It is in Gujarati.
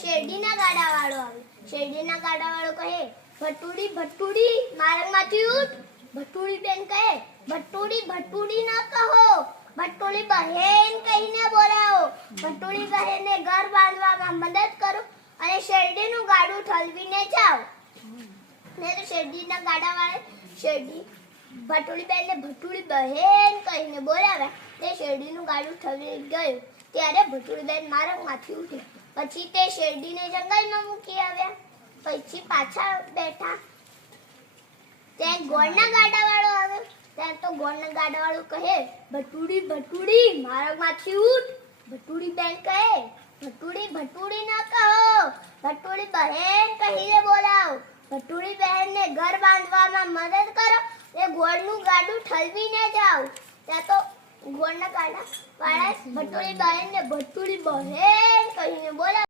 શેરડીના ગાડાવાળો આવે. શેરડીના ગાડાવાળો કહે, ભટુડી ભટુડી માર્ગમાંથી ઉઠ. ભટુડી બેન કહે, ભટુડી ભટુડી ન કહો, ભટુડી બહેન કહીને બોલાવો. ભટુડી બહેનને ઘર બાંધવામાં મદદ કરો અને શેરડીનું ગાડું ઠલવીને જાઓ. ને તો શેરડીના ગાડાવાળે શેરડી ભટુડી બેનને ભટુડી બહેન કહીને બોલાવ્યા. તે શેરડીનું ગાડું ઠલવી ગયું. ત્યારે ભટુડી બેન માર્ગમાંથી ઉઠી. પછી તે શેરડીને જંગલમાં મૂકી આવ્યા. પછી પાછા બેઠા. ત્યાં ગોળના ગાડાવાળો આવ્યો. ત્યાં તો ગોળના ગાડાવાળો કહે, ભટુડી ભટુડી માર્ગમાંથી ઉઠ. ભટુડી બેન કહે, ભટુડી ભટુડી ન કહો, ભટુડી બહેન કહીને બોલાવો. ભટુડી બહેનને ઘર બાંધવામાં મદદ કરો એ ગોળનું ગાડું ઠલવીને જાઓ. ત્યાં તો ગોળના ગાડા વાળા ભટુડી બહેનને ભટુડી બહેન કહીને બોલાવો.